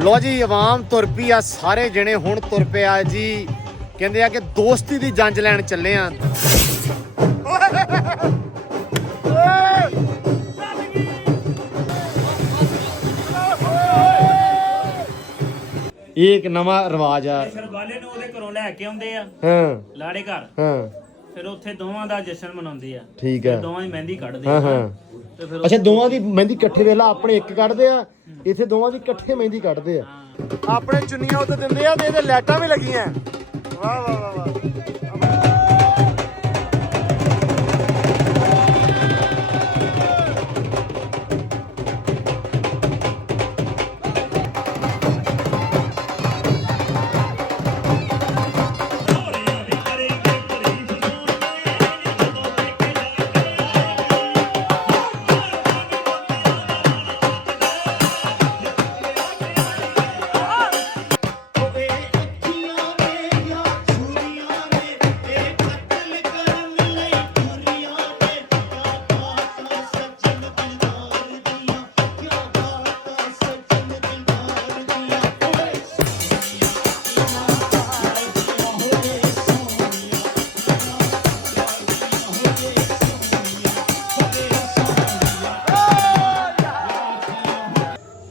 लो जी आवाम तुर पई आ सारे जने हुण तुर पिया जी कहंदे आ कि दोस्ती दी जंज लैण चले आ। ਇਹ ਇੱਕ ਨਵਾਂ ਰਿਵਾਜ ਆ। ਸਰਬਾਲੇ ਨੂੰ ਉਹਦੇ ਘਰੋਂ ਲੈ ਕੇ ਆਉਂਦੇ ਆ ਹਾਂ ਲਾੜੇ ਘਰ, ਹਾਂ ਫਿਰ ਉੱਥੇ ਦੋਵਾਂ ਦਾ ਜਸ਼ਨ ਮਨਾਉਂਦੇ ਆ। ਠੀਕ ਹੈ। ਦੋਵਾਂ ਦੀ ਮਹਿੰਦੀ ਕੱਢਦੇ ਹਾਂ ਆ ਹਾਂ ਤੇ ਫਿਰ ਅੱਛਾ ਦੋਵਾਂ ਦੀ ਮਹਿੰਦੀ ਇਕੱਠੇ ਵੇਲਾ ਆਪਣੇ ਇੱਕ ਕੱਢਦੇ ਆ, ਇੱਥੇ ਦੋਵਾਂ ਦੀ ਇਕੱਠੇ ਮਹਿੰਦੀ ਕੱਢਦੇ ਆ। ਆਪਣੇ ਚੁੰਨੀਆਂ ਉੱਤੇ ਦਿੰਦੇ ਆ ਤੇ ਇਹਦੇ ਲਾਈਟਾਂ ਵੀ ਲੱਗੀਆਂ। ਵਾਹ ਵਾਹ ਵਾਹ ਵਾਹ।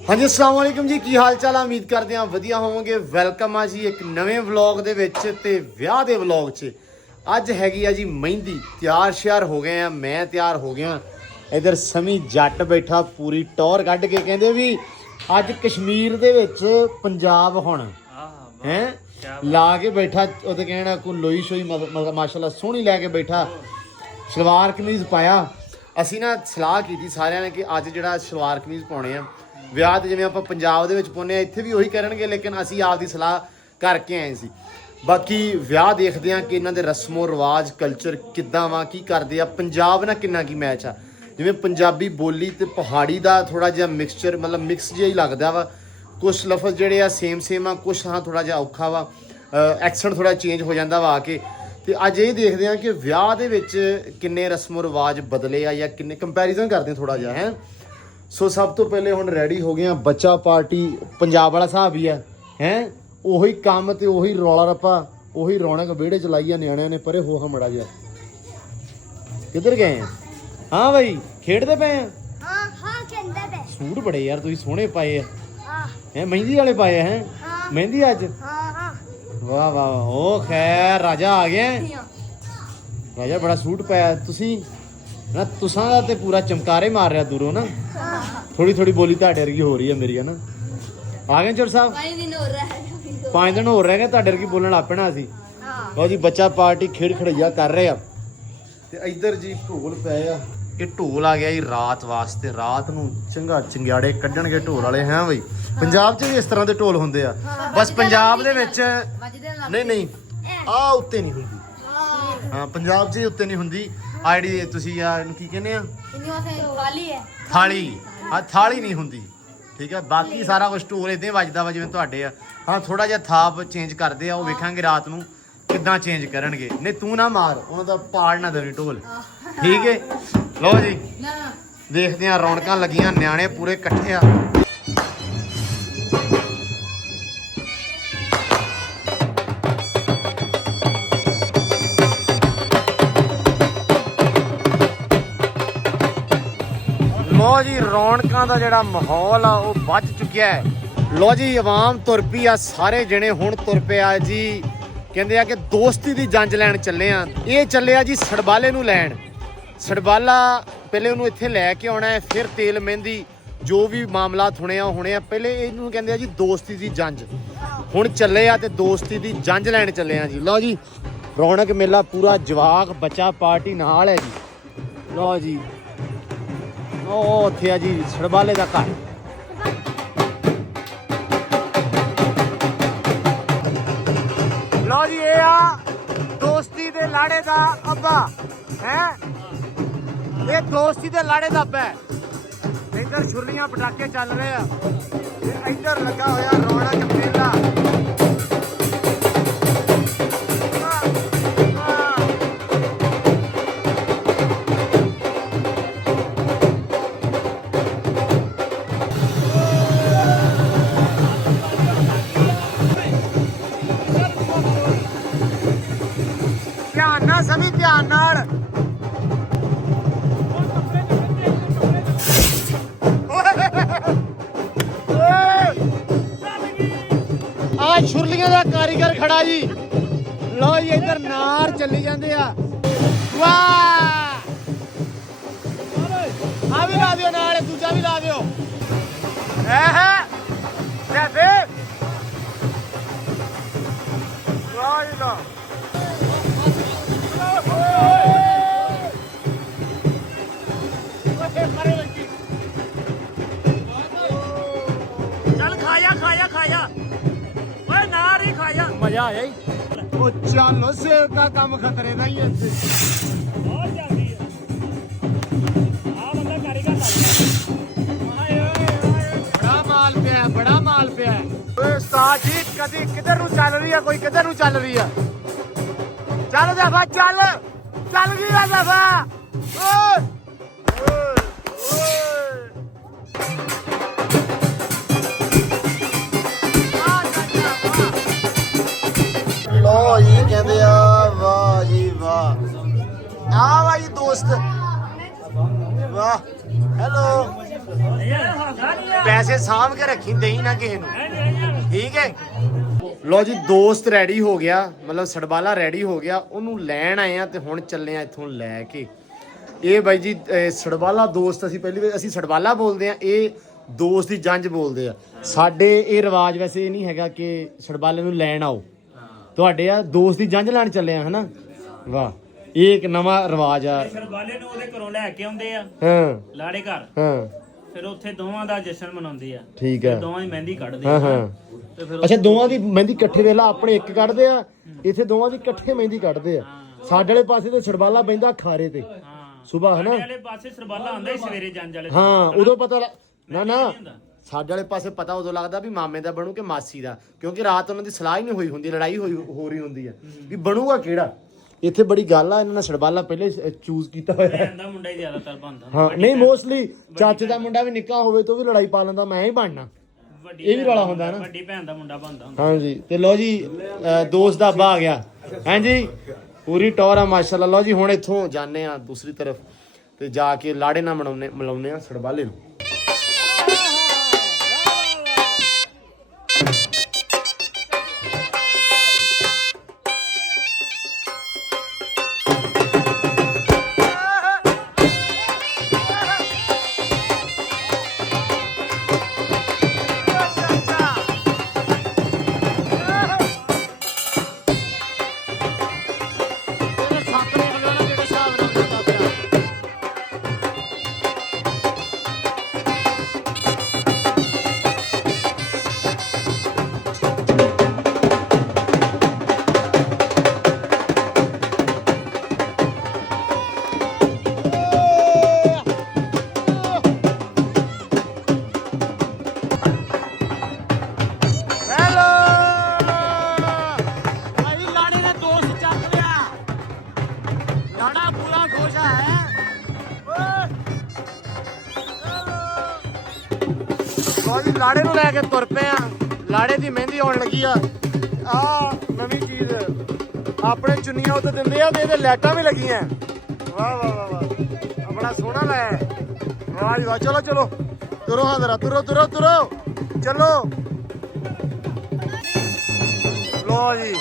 ਹਾਂਜੀ अस्सलाम वालेकुम जी, की हाल चाल? उम्मीद करते हैं वधिया होवोगे। वेलकम आ जी एक नਵੇਂ ਵਲੌਗ ਦੇ ਵਿੱਚ ਤੇ ਵਿਆਹ ਦੇ ਵਲੌਗ 'ਚ। ਅੱਜ ਹੈਗੀ ਆ ਜੀ ਮਹਿੰਦੀ। ਤਿਆਰ ਸ਼ਿਆਰ ਹੋ ਗਏ ਆ, ਮੈਂ ਤਿਆਰ ਹੋ ਗਿਆ। ਇਧਰ ਸਮੀ ਜੱਟ ਬੈਠਾ ਪੂਰੀ ਟੌਰ ਕੱਢ ਕੇ, ਕਹਿੰਦੇ ਵੀ ਅੱਜ ਕਸ਼ਮੀਰ ਦੇ ਵਿੱਚ ਪੰਜਾਬ ਹੁਣ ਹੈ ਲਾ ਕੇ ਬੈਠਾ। ਉਹ ਤੇ ਕਹਿਣਾ ਕੋ ਲੋਈ ਸ਼ੋਈ ਮਾਸ਼ਾਅੱਲਾ ਸੋਹਣੀ ਲੈ ਕੇ ਬੈਠਾ। ਸਲਵਾਰ ਕਮੀਜ਼ ਪਾਇਆ। ਅਸੀਂ ਨਾ ਸਲਾਹ ਕੀਤੀ ਸਾਰਿਆਂ ਨੇ ਕਿ ਅੱਜ ਜਿਹੜਾ ਸਲਵਾਰ ਕਮੀਜ਼ ਪਾਉਣੇ ਆ ਵਿਆਹ ਤੇ, ਜਿਵੇਂ ਆਪਾਂ ਪੰਜਾਬ ਦੇ ਵਿੱਚ ਪਾਉਂਦੇ ਆ ਇੱਥੇ ਵੀ ਉਹੀ ਕਰਨਗੇ, ਲੇਕਿਨ ਅਸੀਂ ਆਪ ਦੀ ਸਲਾਹ ਕਰਕੇ ਆਏ ਸੀ। ਬਾਕੀ ਵਿਆਹ ਦੇਖਦੇ ਆ ਕਿ ਇਹਨਾਂ ਦੇ ਰਸਮੋ ਰਿਵਾਜ ਕਲਚਰ ਕਿੱਦਾਂ ਵਾ, ਕੀ ਕਰਦੇ ਆ, ਪੰਜਾਬ ਨਾਲ ਕਿੰਨਾ ਕੀ ਮੈਚ ਆ। ਜਿਵੇਂ ਪੰਜਾਬੀ ਬੋਲੀ ਤੇ ਪਹਾੜੀ ਦਾ ਥੋੜਾ ਜਿਹਾ ਮਿਕਸਚਰ, ਮਤਲਬ ਮਿਕਸ ਜਿਹਾ ਹੀ ਲੱਗਦਾ ਵਾ। ਕੁਛ ਲਫ਼ਜ਼ ਜਿਹੜੇ ਆ ਸੇਮ ਆ, ਕੁਛ ਹਾਂ ਥੋੜਾ ਜਿਹਾ ਔਖਾ ਵਾ, ਐਕਸੈਂਟ ਥੋੜਾ ਚੇਂਜ ਹੋ ਜਾਂਦਾ ਵਾ ਆ ਕੇ। ਤੇ ਅੱਜ ਇਹ ਦੇਖਦੇ ਆ ਕਿ ਵਿਆਹ ਦੇ ਵਿੱਚ ਕਿੰਨੇ ਰਸਮੋ ਰਿਵਾਜ ਬਦਲੇ ਆ ਜਾਂ ਕਿੰਨੇ, ਕੰਪੈਰੀਜ਼ਨ ਕਰਦੇ ਥੋੜਾ ਜਿਹਾ ਹੈ। ਸੋ ਸਭ ਤੋਂ ਪਹਿਲੇ ਹੁਣ ਰੈਡੀ ਹੋ ਗਏ ਆ। ਬੱਚਾ ਪਾਰਟੀ ਪੰਜਾਬ ਵਾਲਾ ਹਿਸਾਬ ਹੀ ਆ ਹੈ। ਉਹੀ ਕੰਮ ਤੇ ਉਹੀ ਰੌਲਾ ਰੱਪਾ, ਉਹੀ ਰੌਣਕ ਵਿਹੜੇ ਚ ਲਾਈ ਆ ਨਿਆਣਿਆਂ ਨੇ। ਪਰੇ ਹੋ ਮੜਾ ਜਿਹਾ ਕਿੱਧਰ ਗਏ ਆ? ਹਾਂ ਬਾਈ ਖੇਡਦੇ ਪਏ ਆ? ਹਾਂ ਖੇਡਦੇ ਪਏ। ਸੂਟ ਬੜੇ ਯਾਰ ਤੁਸੀਂ ਸੋਹਣੇ ਪਾਏ ਆ ਹੈ, ਮਹਿੰਦੀ ਵਾਲੇ ਪਾਏ ਆ ਹੈ। ਮਹਿੰਦੀ ਅੱਜ ਵਾਹ ਵਾਹ। ਉਹ ਖੈਰ ਰਾਜਾ ਆ ਗਿਆ। ਰਾਜਾ ਬੜਾ ਸੂਟ ਪਾਇਆ ਤੁਸੀਂ ਨਾ। ਤੁਸਾਂ ਦਾ ਤੇ ਪੂਰਾ ਚਮਕਾਰੇ ਮਾਰ ਰਿਹਾ ਦੂਰੋਂ ਨਾ। ਥੋੜੀ ਥੋੜੀ ਬੋਲੀ ਤੁਹਾਡੇ ਵਰਗੀ ਹੋ ਰਹੀ ਹੈ ਮੇਰੀ, ਹੈ ਨਾ। ਆ ਗਏ ਚੋਰ ਸਾਹਿਬ? 5 ਦਿਨ ਹੋਰ ਰਹਿ ਗਏ, ਤੁਹਾਡੇ ਵਰਗੀ ਬੋਲਣ ਲੱਗ ਪੈਣਾ ਅਸੀਂ। ਲਓ ਜੀ ਬੱਚਾ ਪਾਰਟੀ ਖੇਡ ਖੜਈਆ ਕਰ ਰਹੇ ਆ। ਤੇ ਇੱਧਰ ਜੀ ਢੋਲ ਪਏ ਆ। ਇਹ ਢੋਲ ਆ ਗਿਆ ਜੀ ਰਾਤ ਵਾਸਤੇ। ਰਾਤ ਨੂੰ ਚੰਗਿਆੜੇ ਕੱਢਣਗੇ ਢੋਲ ਵਾਲੇ ਹੈ ਬਈ। ਪੰਜਾਬ 'ਚ ਵੀ ਇਸ ਤਰ੍ਹਾਂ ਦੇ ਢੋਲ ਹੁੰਦੇ ਆ, ਬਸ ਪੰਜਾਬ ਦੇ ਵਿੱਚ ਨਹੀਂ ਆ ਉੱਤੇ ਨਹੀਂ ਹੁੰਦੀ। ਹਾਂ ਪੰਜਾਬ 'ਚ ਉੱਤੇ ਨਹੀਂ ਹੁੰਦੀ। ਆਈਡੀ ਤੁਸੀਂ ਆ ਕੀ ਕਹਿੰਦੇ ਆ? ਥਾਲੀ। ਹਾਂ ਥਾਲੀ ਨਹੀਂ ਹੁੰਦੀ, ਠੀਕ ਹੈ। ਬਾਕੀ ਸਾਰਾ ਕੁਝ ਢੋਲ ਇਦਾਂ ਹੀ ਵੱਜਦਾ ਵਾ ਜਿਵੇਂ ਤੁਹਾਡੇ ਆ। ਹਾਂ ਥੋੜਾ ਜਿਹਾ ਥਾਪ ਚੇਂਜ ਕਰਦੇ ਆ, ਉਹ ਵੇਖਾਂਗੇ ਰਾਤ ਨੂੰ ਕਿੱਦਾਂ ਚੇਂਜ ਕਰਨਗੇ। ਨਹੀਂ ਤੂੰ ਨਾ ਮਾਰ, ਉਹਨਾਂ ਦਾ ਪਾੜ ਨਾ ਦੇਵੀਂ ਢੋਲ, ਠੀਕ ਹੈ। ਲਓ ਜੀ ਦੇਖਦੇ ਆ, ਰੌਣਕਾਂ ਲੱਗੀਆਂ, ਨਿਆਣੇ ਪੂਰੇ ਇਕੱਠੇ ਆ। ਲੋ ਜੀ ਰੌਣਕਾਂ ਦਾ ਜਿਹੜਾ ਮਾਹੌਲ ਆ ਉਹ ਵੱਜ ਚੁੱਕਿਆ ਹੈ। ਲੋ ਜੀ ਆਵਾਮ ਤੁਰ ਪਈ ਆ ਸਾਰੇ ਜਣੇ ਹੁਣ ਤੁਰ ਪਿਆ ਜੀ। ਕਹਿੰਦੇ ਆ ਕਿ ਦੋਸਤੀ ਦੀ ਜੰਜ ਲੈਣ ਚੱਲੇ ਆ। ਇਹ ਚੱਲੇ ਆ ਜੀ ਸੜਬਾਲੇ ਨੂੰ ਲੈਣ। ਸੜਬਾਲਾ ਪਹਿਲੇ ਉਹਨੂੰ ਇੱਥੇ ਲੈ ਕੇ ਆਉਣਾ ਹੈ, ਫਿਰ ਤੇਲ ਮਹਿੰਦੀ ਜੋ ਵੀ ਮਾਮਲਾਤ ਹੋਣੇ ਆ। ਪਹਿਲੇ ਇਹਨੂੰ ਕਹਿੰਦੇ ਆ ਜੀ ਦੋਸਤੀ ਦੀ ਜੰਜ। ਹੁਣ ਚੱਲੇ ਆ ਤੇ ਦੋਸਤੀ ਦੀ ਜੰਜ ਲੈਣ ਚੱਲੇ ਆ ਜੀ। ਲਓ ਜੀ ਰੌਣਕ ਮੇਲਾ ਪੂਰਾ, ਜਵਾਕ ਬੱਚਾ ਪਾਰਟੀ ਨਾਲ ਹੈ ਜੀ। ਲਓ ਜੀ ਉਹ ਉੱਥੇ ਆ ਜੀ ਸੜਬਾਲੇ ਦਾ ਘਰ। ਲਓ ਜੀ ਇਹ ਆ ਦੋਸਤੀ ਦੇ ਲਾੜੇ ਦਾ ਅੱਬਾ ਹੈ। ਇਹ ਦੋਸਤੀ ਦੇ ਲਾੜੇ ਦਾ ਅੱਬਾ ਹੈ। ਇੱਧਰ ਛੁਰਲੀਆਂ ਪਟਾਕੇ ਚੱਲ ਰਹੇ ਆ ਤੇ ਇੱਧਰ ਲੱਗਾ ਹੋਇਆ ਰੌਣਕ ਮੇਲਾ। ਆ ਸਮੀ ਧਿਆਨ ਨਾਲ ਆ ਛੁਰਲੀਆਂ ਦਾ ਕਾਰੀਗਰ ਖੜਾ ਜੀ ਲੋ ਜੀ ਇੱਧਰ ਨਾਰ ਚੱਲੀ ਜਾਂਦੇ ਆ ਵਾਹ ਆ ਵੀ ਲਾ ਦਿਓ ਨਾਲ ਦੂਜਾ ਵੀ ਲਾ ਦਿਓ ਲੈ ਫੇ ਵਾਹ ਜੀ ਦਾ ਚੱਲ ਖਾਇਆ ਓਏ ਨਾਰ ਹੀ ਖਾਇਆ ਮਜ਼ਾ ਆਇਆ ਹੀ ਉਹ ਚੱਲ ਸੇਵ ਦਾ ਕੰਮ ਖਤਰੇ ਦਾ ਹੀ ਇੱਥੇ ਬਹੁਤ ਜਲਦੀ ਆ ਆ ਬੰਦਾ ਕਾਰੀਗਰ ਲੱਗਦਾ ਆਏ ਓਏ ਬੜਾ ਮਾਲ ਪਿਆ ਓਏ ਉਸਤਾਦ ਜੀ ਕਦੀ ਕਿੱਧਰ ਨੂੰ ਚੱਲ ਰਹੀ ਆ ਕੋਈ ਕਿੱਧਰ ਨੂੰ ਚੱਲ ਰਹੀ ਆ ਚੱਲ ਦਫਾ ਚੱਲ ਗਈ ਆ ਦਫਾ ਓਏ ਲੋ ਜੀ ਕਹਿੰਦੇ ਆ ਵਾਹ ਜੀ ਵਾਹ ਆ ਵਾ ਜੀ ਦੋਸਤ ਵਾਹ ਹੈਲੋ ਯਾਰ ਹੱਸਦਾ ਨਹੀਂ ਆ ਪੈਸੇ ਸਾਂਭ ਕੇ ਰੱਖੀ ਦੇਈ ਨਾ ਕਿਸੇ ਨੂੰ ਠੀਕ ਹੈ ਲੋ ਜੀ ਦੋਸਤ ਰੈਡੀ ਹੋ ਗਿਆ ਮਤਲਬ ਸੜਬਾਲਾ ਰੈਡੀ ਹੋ ਗਿਆ ਉਹਨੂੰ ਲੈਣ ਆਏ ਆ ਤੇ ਹੁਣ ਚੱਲੇ ਆ ਇੱਥੋਂ ਲੈ ਕੇ ਇਹ ਬਾਈ ਜੀ ਸੜਬਾਲਾ ਦੋਸਤ ਅਸੀਂ ਪਹਿਲੀ ਵਾਰ ਅਸੀਂ ਸੜਬਾਲਾ ਬੋਲਦੇ ਆ ਇਹ ਦੋਸਤ ਦੀ ਜੰਝ ਬੋਲਦੇ ਆ ਸਾਡੇ ਇਹ ਰਿਵਾਜ ਵੈਸੇ ਇਹ ਨਹੀਂ ਹੈਗਾ ਕਿ ਸੜਬਾਲੇ ਨੂੰ ਲੈਣ ਆਓ ਤੁਹਾਡੇ ਆ ਦੋਸਤ ਦੀ ਜੰਝ ਲੈਣ ਚੱਲੇ ਆ ਹਨਾ ਵਾਹ ਇਹ ਇੱਕ ਨਵਾਂ ਰਿਵਾਜ ਆ ਸਰਬਾਲੇ ਨੂੰ ਉਹਦੇ ਘਰੋਂ ਲੈ ਕੇ ਆਉਂਦੇ ਆ ਹਾਂ ਲਾੜੇ ਘਰ ਹਾਂ ਫਿਰ ਉੱਥੇ ਦੋਵਾਂ ਦਾ ਜਸ਼ਨ ਮਨਾਉਂਦੇ ਆ ਠੀਕ ਹੈ ਦੋਵਾਂ ਦੀ ਮਹਿੰਦੀ ਕੱਢਦੇ ਹਾਂ ਆ ਹਾਂ ਤੇ ਫਿਰ ਅੱਛਾ ਦੋਵਾਂ ਦੀ ਮਹਿੰਦੀ ਇਕੱਠੇ ਵੇਲਾ ਆਪਣੇ ਇੱਕ ਕੱਢਦੇ ਆ ਇੱਥੇ ਦੋਵਾਂ ਦੀ ਇਕੱਠੇ ਮਹਿੰਦੀ ਕੱਢਦੇ ਆ ਸਾਡੇ ਵਾਲੇ ਪਾਸੇ ਤੇ ਛੜਬਾਲਾ ਪੈਂਦਾ ਖਾਰੇ ਤੇ ਹਾਂ ਸੁਬਾਹ ਹਨਾ ਸਾਡੇ ਵਾਲੇ ਪਾਸੇ ਸਰਬਾਲਾ ਆਉਂਦਾ ਹੀ ਸਵੇਰੇ ਜੰਜ ਵਾਲੇ ਹਾਂ ਉਦੋਂ ਪਤਾ ਨਾ ਸਾਡੇ ਵਾਲੇ ਪਾਸੇ ਪਤਾ ਉਦੋਂ ਲੱਗਦਾ ਵੀ ਮਾਮੇ ਦਾ ਬਣੂ ਕਿ ਮਾਸੀ ਦਾ ਕਿਉਂਕਿ ਰਾਤ ਉਹਨਾਂ ਦੀ ਸਲਾਹ ਹੀ ਨਹੀਂ ਹੋਈ ਹੁੰਦੀ ਲੜਾਈ ਹੋ ਰਹੀ ਹੁੰਦੀ ਆ ਵੀ ਬਣੂਗਾ ਕਿਹੜਾ ਇੱਥੇ ਬੜੀ ਗੱਲ ਆ ਇਹਨਾਂ ਨੇ ਛੜਬਾਲਾ ਪਹਿਲੇ ਚੂਜ਼ ਕੀਤਾ ਹੋਇਆ ਭੈਣ ਦਾ ਮੁੰਡਾ ਹੀ ਜ਼ਿਆਦਾਤਰ ਬਣਦਾ ਹਾਂ ਨਹੀਂ ਮੋਸਟਲੀ ਚਾਚੇ ਦਾ ਮੁੰਡਾ ਵੀ ਨਿੱਕਾ ਹੋਵੇ ਤਾਂ ਵੀ ਲੜਾਈ ਪਾ ਲੈਂਦਾ ਮੈਂ ਹੀ ਬਣਨਾ ਵੱਡੀ ਇਹ ਵੀ ਰੌਲਾ ਹੁੰਦਾ ਨਾ ਵੱਡੀ ਭੈਣ ਦਾ ਮੁੰਡਾ ਬਣਦਾ ਹੁੰਦਾ ਹਾਂਜੀ ਤੇ ਲੋ ਜੀ ਦੋਸਤ ਦਾ ਅੱਬਾ ਆ ਗਿਆ ਹਾਂਜੀ ਪੂਰੀ ਟੌਰ ਆ ਮਾਸ਼ਾਅੱਲਾ ਲੋ ਜੀ ਹੁਣ ਇੱਥੋਂ ਜਾਂਦੇ ਆ ਦੂਸਰੀ ਤਰਫ ਤੇ ਜਾ ਕੇ ਲਾੜੇ ਨਾਲ ਮਿਲਾਉਂਦੇ ਆ ਸੜਬਾਲੇ ਨੂੰ ਲਾੜੇ ਨੂੰ ਲੈ ਕੇ ਤੁਰ ਪਏ ਆ ਲਾੜੇ ਦੀ ਮਹਿੰਦੀ ਆਉਣ ਲੱਗੀ ਆ ਨਵੀਂ ਚੀਜ਼ ਆਪਣੇ ਚੁੰਨੀਆਂ ਉੱਤੇ ਦਿੰਦੇ ਆ ਤੇ ਇਹਦੇ ਲਾਈਟਾਂ ਵੀ ਲੱਗੀਆਂ ਵਾਹ ਵਾਹ ਵਾਹ ਵਾਹ ਬੜਾ ਸੋਹਣਾ ਲਾਇਆ ਵਾਹ ਜੀ ਵਾਹ ਚਲੋ ਤੁਰੋ ਹਾਂ ਜ਼ਰਾ ਤੁਰੋ ਚਲੋ ਲੋ ਜੀ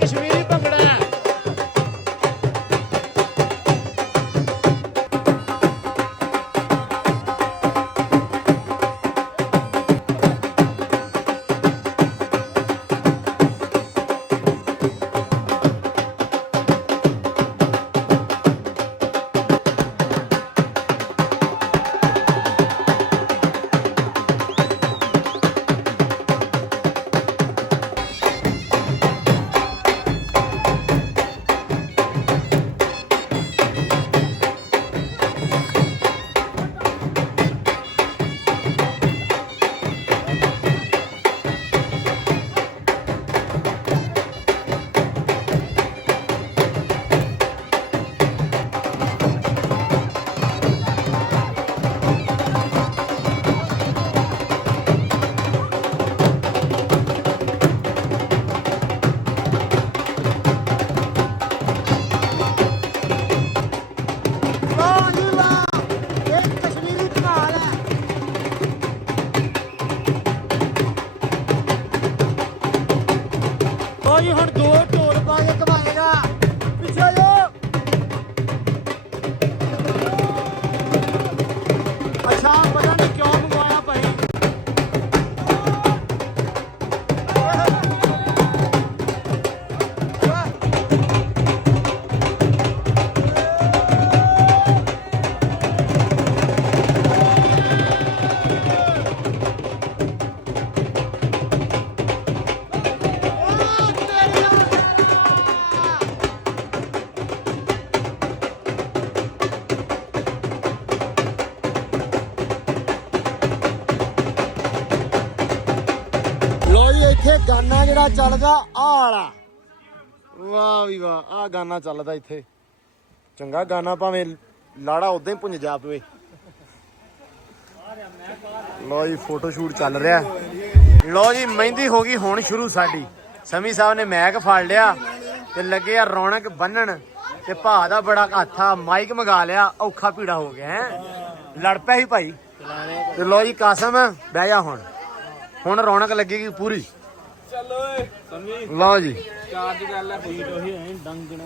ਕਸ਼ਮੀਰੀ ਲੋ ਜੀ ਹੁਣ 2 ਢੋਲ ਪਾ ਕੇ ਘਮਾਏਗਾ ਪਿੱਛੇ ਜੋ ਅੱਛਾ ਪਤਾ ਨਹੀਂ ਕਿਉਂ ਮੰਗਵਾਇਆ ਭਾਈ ਲੋ ਜੀ ਇੱਥੇ ਗਾਨਾ ਜਿਹੜਾ ਚੱਲਦਾ ਆਹ ਵਾਲਾ ਵਾਹ ਵੀ ਵਾਹ ਆਹ ਗਾਨਾ ਚੱਲਦਾ ਇੱਥੇ ਚੰਗਾ ਗਾਨਾ ਭਾਵੇਂ ਲਾੜਾ ਉਦਾਂ ਹੀ ਪੁੰਜ ਜਾ ਪਵੇ ਲੋ ਜੀ ਫੋਟੋ ਸ਼ੂਟ ਚੱਲ ਰਿਹਾ ਲੋ ਜੀ ਮਹਿੰਦੀ ਹੋ ਗਈ ਹੁਣ ਸ਼ੁਰੂ ਸਾਡੀ ਸਮੀ ਸਾਹਿਬ ਨੇ ਮੈਕ ਫੜ ਲਿਆ ਤੇ ਲੱਗੇ ਆ ਰੌਣਕ ਬੰਨਣ ਤੇ ਭਾ ਦਾ ਬੜਾ ਹੱਥਾ ਮਾਈਕ ਮੰਗਾ ਲਿਆ ਔਖਾ ਪੀੜਾ ਹੋ ਗਿਆ ਹੈ ਲੜ ਪਿਆ ਸੀ ਭਾਈ ਤੇ ਲੋ ਜੀ ਕਾਸਮ ਬਹਿ ਜਾ ਹੁਣ ਰੌਣਕ ਲੱਗੇਗੀ ਪੂਰੀ ਚੱਲ ਓਏ ਸੰਮੀ ਲਓ ਜੀ ਚਾਰਜ ਕਰ ਲੈ ਕੋਈ ਟੋਹੀ ਐ ਡੰਗ ਜਣਾ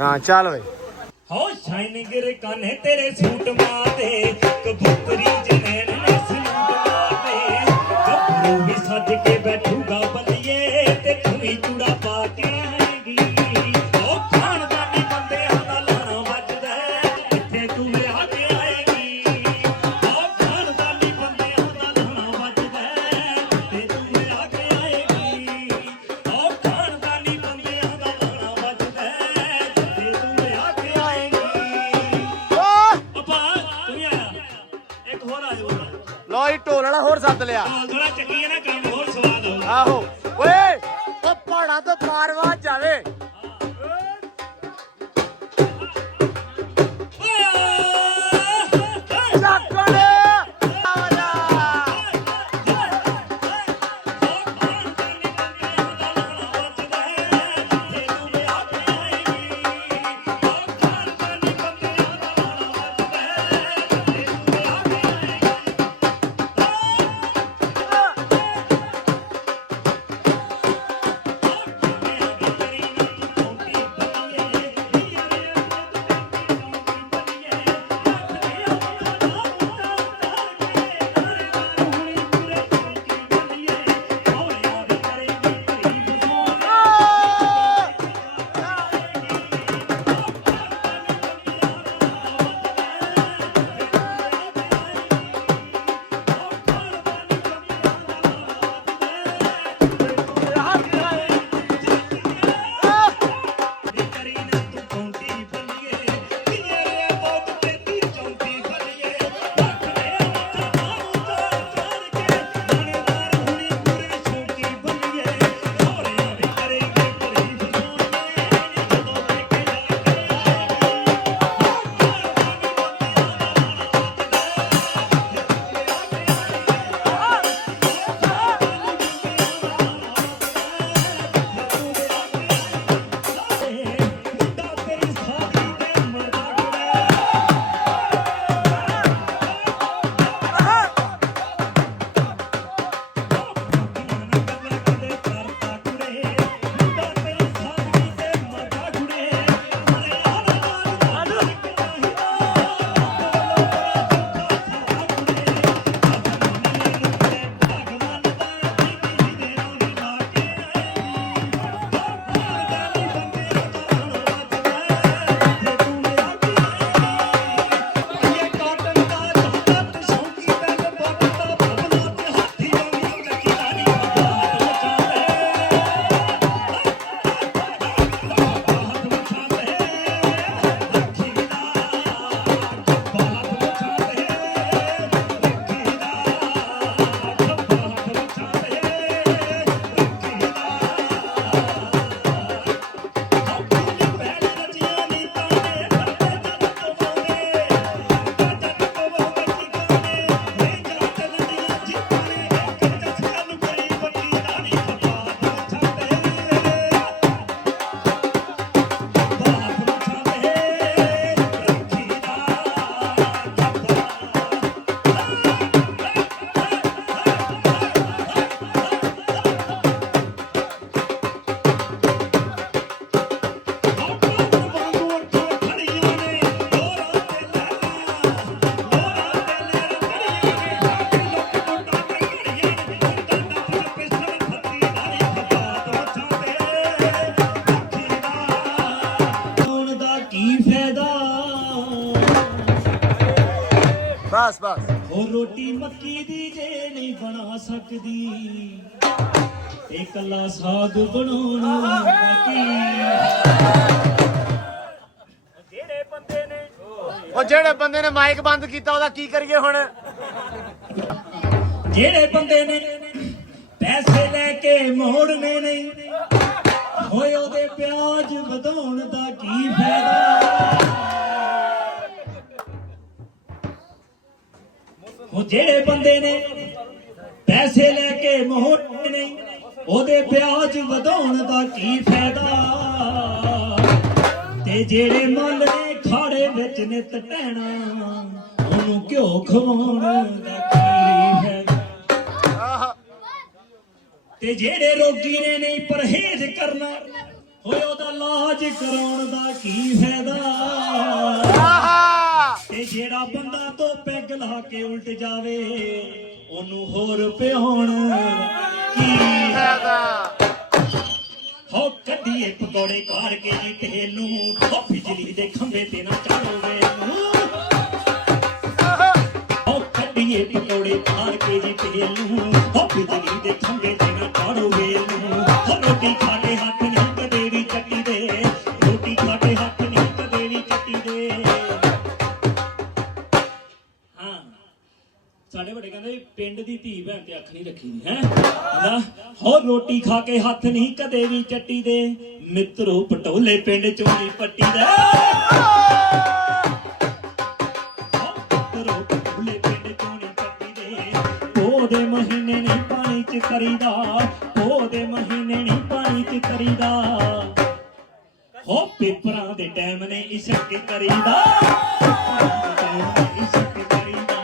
ਹਾਂ ਚੱਲ ਵੇ ਹੋ ਸ਼ਾਈਨਿੰਗ ਰੇ ਕਾਨੇ ਤੇਰੇ ਸੂਟ ਮਾਰਦੇ ਕਬੂਤਰੀ ਜਨੈਣ ਨੇ ਸਲੂਟ ਮਾਰਦੇ ਗੱਭਰੂ ਵੀ ਸੱਜ ਕੇ ਬੈਠੂਗਾ ਬੱਲੀਏ ਤੇ ਤੂੰ ਵੀ ਚੂੜਾ ਪਾ ਕੇ ਆਏਗੀ ਉਹ ਖਾਨਦਾਨੀ ਬੰਦਿਆਂ ਦਾ ਲਾਣਾ ਵੱਜਦਾ ਕਿੱਥੇ ਤੂੰ ਵਿਆਹ ਕੇ ਆਏਗੀ ਉਹ ਖਾਨਦਾਨੀ ਬੰਦਿਆਂ ਦਾ ਲਾਣਾ ਵੱਜਦਾ ਤੇ ਤੂੰ ਵਿਆਹ ਕੇ ਆਏਗੀ ਉਹ ਖਾਨਦਾਨੀ ਬੰਦਿਆਂ ਦਾ ਲਾਣਾ ਵੱਜਦਾ ਤੇ ਤੂੰ ਵਿਆਹ ਕੇ ਆਏਗੀ ਆਪਾ ਤੂੰ ਆਇਆ ਇੱਕ ਹੋਰ ਆਇਓ ਲਓ ਜੀ ਢੋਲ ਵਾਲਾ ਹੋਰ ਸੱਦ ਲਿਆ ਥੋੜਾ ਚੱਕੀ ਹੈ ਨਾ ਕੰਮ ਹੋਰ ਸਵਾਦ ਹੋ ਆਹੋ ਓਏ ਉਹ ਪਹਾੜਾਂ ਤੋਂ ਪਾਰਵਾ ਜਾਵੇ ਚੱਕੜ ਬਸ ਬਸ। ਉਹ ਰੋਟੀ ਮੱਕੀ ਦੀ ਜੇ ਨਹੀਂ ਬਣਾ ਸਕਦੀ ਇਹ ਕੱਲਾ ਸਾਗ ਬਣਾਉਣਾ ਬਾਕੀ। ਜਿਹੜੇ ਬੰਦੇ ਨੇ ਮਾਈਕ ਬੰਦ ਕੀਤਾ ਉਹਦਾ ਕੀ ਕਰੀਏ ਹੁਣ? ਜਿਹੜੇ ਬੰਦੇ ਨੇ ਪੈਸੇ ਲੈ ਕੇ ਮੋੜਨੇ ਨਹੀਂ ਹੋਏ ਉਹਦੇ ਪਿਆਜ ਵਧਾਉਣ ਦਾ ਕੀ ਫਾਇਦਾ। ਉਹ ਜਿਹੜੇ ਬੰਦੇ ਨੇ ਪੈਸੇ ਲੈ ਕੇ ਮੋੜਨੇ ਨਹੀਂ ਉਹਦੇ ਪਿਆਜ ਵਧਾਉਣ ਦਾ ਕੀ ਫਾਇਦਾ। ਤੇ ਜਿਹੜੇ ਮੱਲ ਨੇ ਖਾੜੇ ਵਿੱਚ ਨਿਤ ਟਹਿਣਾ ਉਹਨੂੰ ਘਿਓ ਖਵਾਉਣ ਦਾ ਕੀ ਫਾਇਦਾ। ਤੇ ਜਿਹੜੇ ਰੋਗੀ ਨੇ ਨਹੀਂ ਪਰਹੇਜ਼ ਕਰਨਾ ਹੋਏ ਉਹਦਾ ਇਲਾਜ ਕਰਾਉਣ ਦਾ ਕੀ ਫਾਇਦਾ। ਤੇ ਜਿਹੜਾ ਬੰਦਾ ਤੋਂ ਪੈਗ ਲਾ ਕੇ ਉਲਟ ਜਾਵੇ ਉਹਨੂੰ ਹੋਰ ਪਿਆਉਣ ਕੀ ਫਾਇਦਾ। ਹੋ ਕੱਢੀਏ ਪਕੌੜੇ ਕਾੜ ਕੇ ਜੀ ਤੇਲ ਨੂੰ ਹੋ ਬਿਜਲੀ ਦੇ ਖੰਭੇ ਤੇ ਨਾ ਚਾੜੋਵੇ ਨੂੰ। ਹੋ ਕੱਢੀਏ ਪਕੌੜੇ ਕਾੜ ਕੇ ਜੀ ਤੇਲ ਨੂੰ ਹੋ ਬਿਜਲੀ ਦੇ ਖੰਭੇ ਤੇ ਨਾ ਚਾੜੋਵੇ ਨੂੰ। ਹੋ ਰੋਟੀ ਖਾ ਕੇ ਹੱਥ ਨਹੀਂ ਕਦੇ ਵੀ ਚੱਟੀ ਦੇ ਰੋਟੀ ਖਾ ਕੇ ਹੱਥ ਨਹੀਂ ਕਦੇ ਵੀ ਚੱਟੀ ਦੇ। ਹਾਂ ਸਾਡੇ ਵੱਡੇ ਕਹਿੰਦੇ ਪਿੰਡ ਦੀ ਧੀ ਭੈਣ ਤੇ ਅੱਖ ਨਹੀਂ ਰੱਖੀ ਦੀ ਹੈ। ਹੋ ਰੋਟੀ ਖਾ ਕੇ ਹੱਥ ਨਹੀਂ ਕਦੇ ਵੀ ਚੱਟੀ ਦੇ ਮਿੱਤਰੋ ਪਟੋਲੇ ਪਿੰਡ ਚੋਂ ਨਹੀਂ ਪੱਟੀ ਦੇ। ਮਿੱਤਰੋ ਪਟੋਲੇ ਪਿੰਡ ਚੋਂ ਨਹੀਂ ਪੱਟੀ ਦੇ। ਉਹਦੇ ਮਹੀਨੇ ਨਹੀਂ ਪਾਣੀ ਚ ਕਰੀਦਾ ਉਹਦੇ ਮਹੀਨੇ ਨਹੀਂ ਪਾਣੀ ਚ ਕਰੀਦਾ। ਹੋ ਪੇਪਰਾਂ ਦੇ ਟਾਈਮ ਨੇ ਇਸ਼ਕ ਕਰੀਦਾ ਇਸ਼ਕ ਕਰੀਦਾ।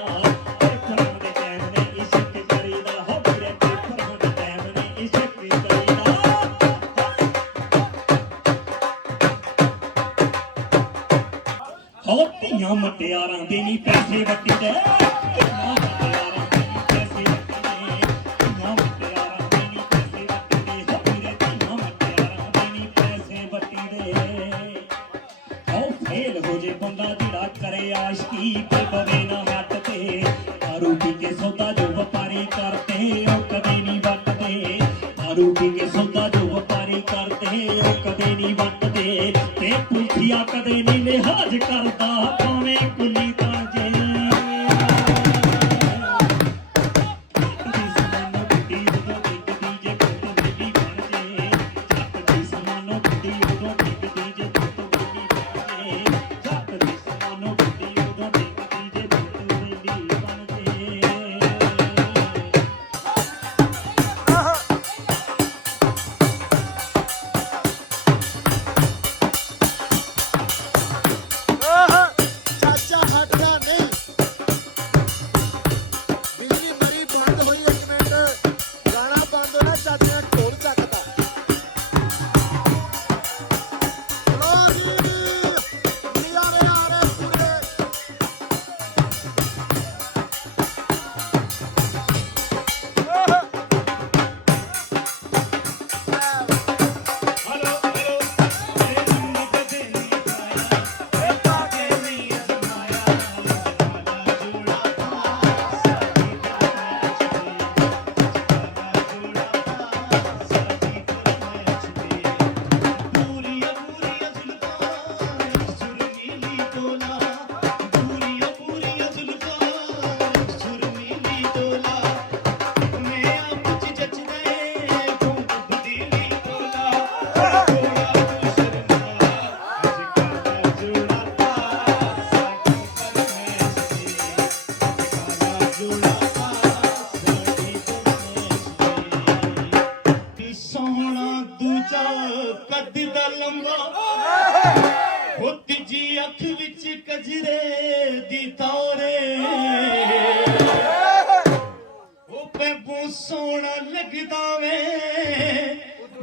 ਹੋ ਧੀਆਂ ਮਟਿਆਰਾਂ ਦੇ ਨਹੀਂ ਪੈਸੇ ਵੱਟੀ ਦੇ ਧੀਆਂ ਮਟਿਆਰਾਂ ਦੇ ਨਹੀਂ ਪੈਸੇ ਵੱਟੀ ਦੇ ਧੀਆਂ ਮਟਿਆਰਾਂ ਦੇ ਨਹੀਂ ਪੈਸੇ ਵੱਟੀ ਦੇ ਹੋ ਵੀਰੇ ਧੀਆਂ ਮਟਿਆਰਾਂ ਦੇ ਨਹੀਂ ਪੈਸੇ ਵੱਟੀ ਦੇ। ਹੋ ਫੇਲ ਹੋ ਜੇ ਬੰਦਾ ਜਿਹੜਾ ਕਰੇ ਆਸ਼ਕੀ ਤੇ ਪਵੇ ਨਾ ਹੱਟ ਤੇ ਦਾਰੂ ਪੀ ਕੇ ਸੌਦਾ ਜੋ ਵਪਾਰੀ ਕਰਦੇ ਉਹ ਕਦੇ ਨਹੀਂ ਵੱਟਦੇ। ਦਾਰੂ ਪੀ ਕੇ ਸੌਦਾ ਜੋ ਵਪਾਰੀ ਕਰਦੇ ਉਹ ਕਦੇ ਨਹੀਂ ਵੱਟਦੇ। ਤੇ ਪੁਲਸੀਆ ਕਦੇ ਨਹੀਂ ਲਿਹਾਜ਼ ਕਰਦਾ ਭਾਵੇਂ ਕੁੱਲੀ ਤਾਂ ਜੇ।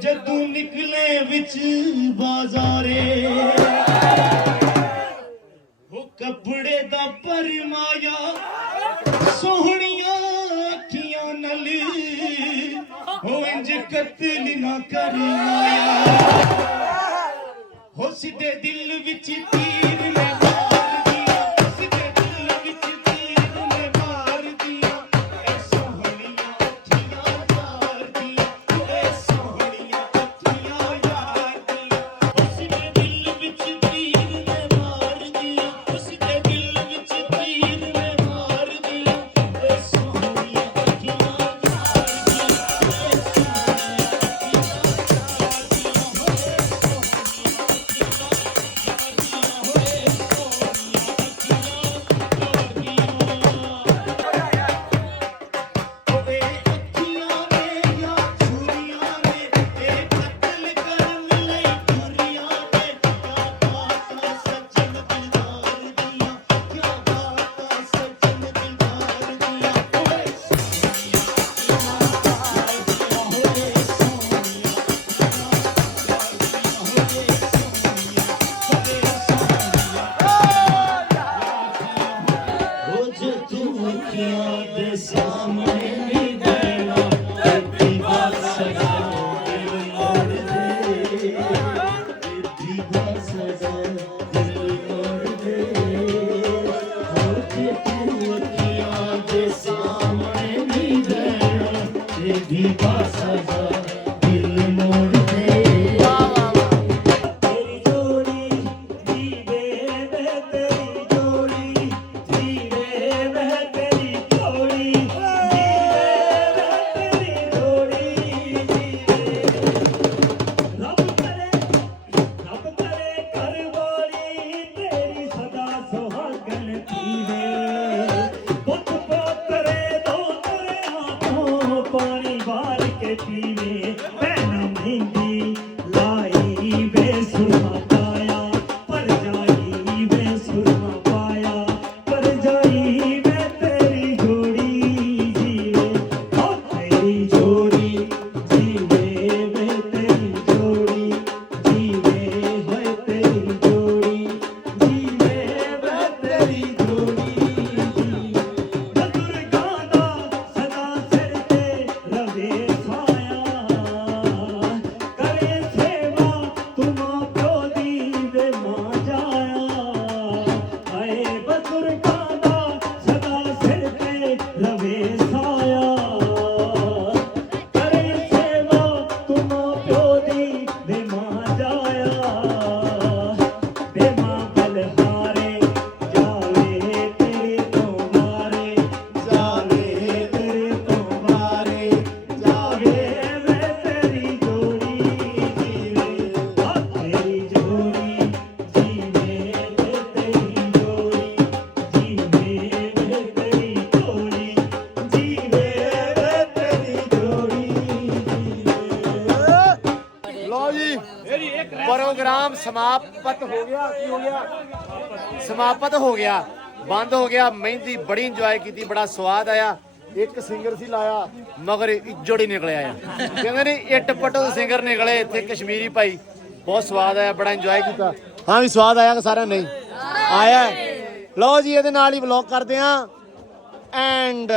जदू निकले विच बाजारे वो कपड़े दा परमाया सोहनिया अखियां नल हो इंज कत्ल ना कर माया हो सीधे दिल विच तीर में मार दिया सीधे दिल विच तीर में ਦੀ ਬਾਸਾ ਦਾ ਦਿਲ ਮੋੜਦੇ ਵਾਹ ਵਾਹ ਵਾਹ ਤੇਰੀ ਜੋੜੀ ਜੀਵੇ ਵੇ ਤੇਰੀ ਜੋੜੀ ਜੀਵੇ ਵੇ ਤੇਰੀ ਜੋੜੀ ਜੀਵੇ ਵੇ ਤੇਰੀ ਜੋੜੀ ਜੀਵੇ ਰੱਬ ਕਰੇ ਘਰ ਵਾਲੀ ਤੇਰੀ ਸਦਾ ਸੁਹਾਗਣ ਜੀਵੇ ਪੁੱਤ ਪੋਤਰੇ ਦੋ ਤੇਰੇ ਹੱਥੋਂ ਪਾਣੀ ਵਾਰ ਕੇ ਪੀਵੇ ਭੈਣਾਂ ਮਹਿੰਦੀ ਲਾਈ ਵੇ ਸੁਰਮਾ ਪਾਇਆ ਪਰ ਜਾਈ ਵੇ ਸੁਰਮਾ ਪਾਇਆ ਪਰ ਜਾਈ ਵੇ ਤੇਰੀ ਜੋੜੀ ਜੀਵੇ ਓ ਤੇਰੀ ਜੋੜੀ ਜੀਵੇ ਵੇ ਤੇਰੀ ਜੋੜੀ ਜੀਵੇ ਹੋਏ ਤੇਰੀ ਜੋੜੀ ਜੀਵੇ ਵੇ ਤੇਰੀ ਜੋੜੀ ਬਜ਼ੁਰਗਾਂ ਦਾ ਸਦਾ ਸਿਰ ਤੇ ਰਵੇ ਛਾਇਆ ਕਰੇ ਸੇਵਾ ਤੂੰ ਮਾਂ ਪਿਓ ਦੀ ਵੇ ਮਾਂ ਜਾਇਆ ਹਾਏ ਬਜ਼ੁਰਗਾਂ ਦਾ ਸਦਾ ਸਿਰ ਤੇ ਰਵੇ ਛਾਇਆ ਕਰੇ ਸੇਵਾ ਤੂੰ ਮਾਂ ਪਿਓ ਦੀ ਵੇ ਮਾਂ ਜਾਇਆ ਵੇ ਮਾਂ ਬਲਹਾਰੇ ਜਾਵੇ ਤੇਰੇ ਤੋਂ ਮਾਰੇ ਜਾਵੇ ਤੇਰੇ ਤੋਂ ਮਾਰੇ ਜਾਵੇ ਵੇ ਤੇਰੀ ਜੋੜੀ ਜੀਵੇ ਆ ਤੇਰੀ ਜੋੜੀ ਜੀਵੇ ਵੇ ਤੇਰੀ ਜੋੜੀ ਜੀਵੇ ਵੇ ਤੇਰੀ ਜੋੜੀ ਜੀਵੇ ਵੇ ਤੇਰੀ ਜੋੜੀ ਲਓ ਜੀ ਪ੍ਰੋਗਰਾਮ ਸਮਾਪਤ ਹੋ ਗਿਆ ਕੀ ਹੋ ਗਿਆ ਸਮਾਪਤ ਹੋ ਗਿਆ ਬੰਦ ਹੋ ਗਿਆ ਮਹਿੰਦੀ ਬੜੀ ਇੰਜੋਏ ਕੀਤੀ ਬੜਾ ਸਵਾਦ ਆਇਆ ਇੱਕ ਸਿੰਗਰ ਸੀ ਲਾਇਆ ਮਗਰ ਇੱਜੜ ਹੀ ਨਿਕਲਿਆ ਆ ਕਹਿੰਦੇ ਨੇ ਇੱਟ ਪਟੋ ਸਿੰਗਰ ਨਿਕਲੇ ਇੱਥੇ ਕਸ਼ਮੀਰੀ ਭਾਈ ਬਹੁਤ ਸਵਾਦ ਆਇਆ ਬੜਾ ਇੰਜੋਏ ਕੀਤਾ ਹਾਂ ਵੀ ਸਵਾਦ ਆਇਆ ਕਿ ਸਾਰਿਆਂ ਨਹੀਂ ਆਇਆ ਲਓ ਜੀ ਇਹਦੇ ਨਾਲ ਹੀ ਵਲੌਗ ਕਰਦੇ ਆਂ ਐਂਡ